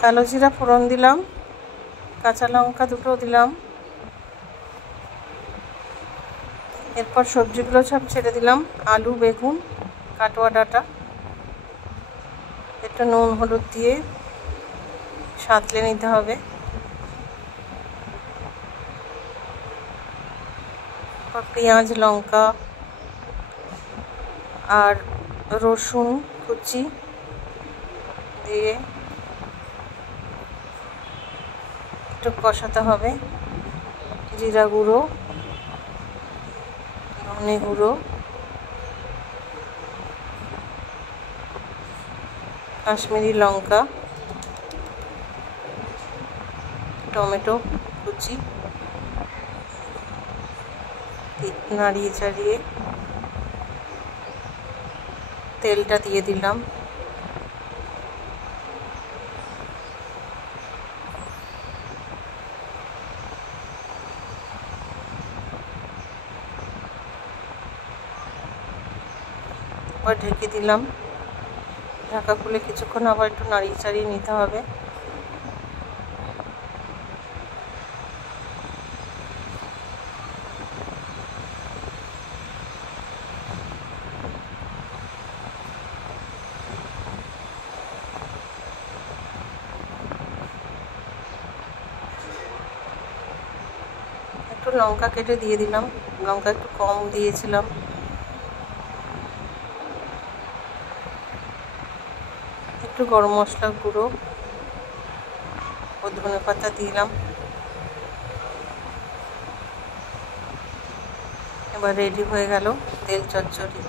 কালো জিরা ফোড়ন দিলাম, কাঁচা লঙ্কা দুটো দিলাম। এরপর সবজিগুলো সব ছেড়ে দিলাম, আলু, বেগুন, কাটোয়া ডাঁটা। একটু নুন হলুদ দিয়ে সাঁতলে নিতে হবে। পেঁয়াজ, লঙ্কা আর রসুন কুচি দিয়ে একটু কষাতে হবে। জিরা গুঁড়ো, ধনে গুঁড়ো, কাশ্মীরি লঙ্কা, টমেটো কুচি নাড়িয়ে চাড়িয়ে তেলটা দিয়ে দিলাম। আবার ঢেকে দিলাম, ঢাকা খুলে কিছুক্ষণ আবার একটু নাড়িয়ে চাড়িয়ে নিতে হবে। একটু লঙ্কা কেটে দিয়ে দিলাম, লঙ্কা একটু কম দিয়েছিলাম। একটু গরম মশলা গুঁড়ো ও ধনে পাতা দিলাম। এবার রেডি হয়ে গেল তেল চচ্চড়ি।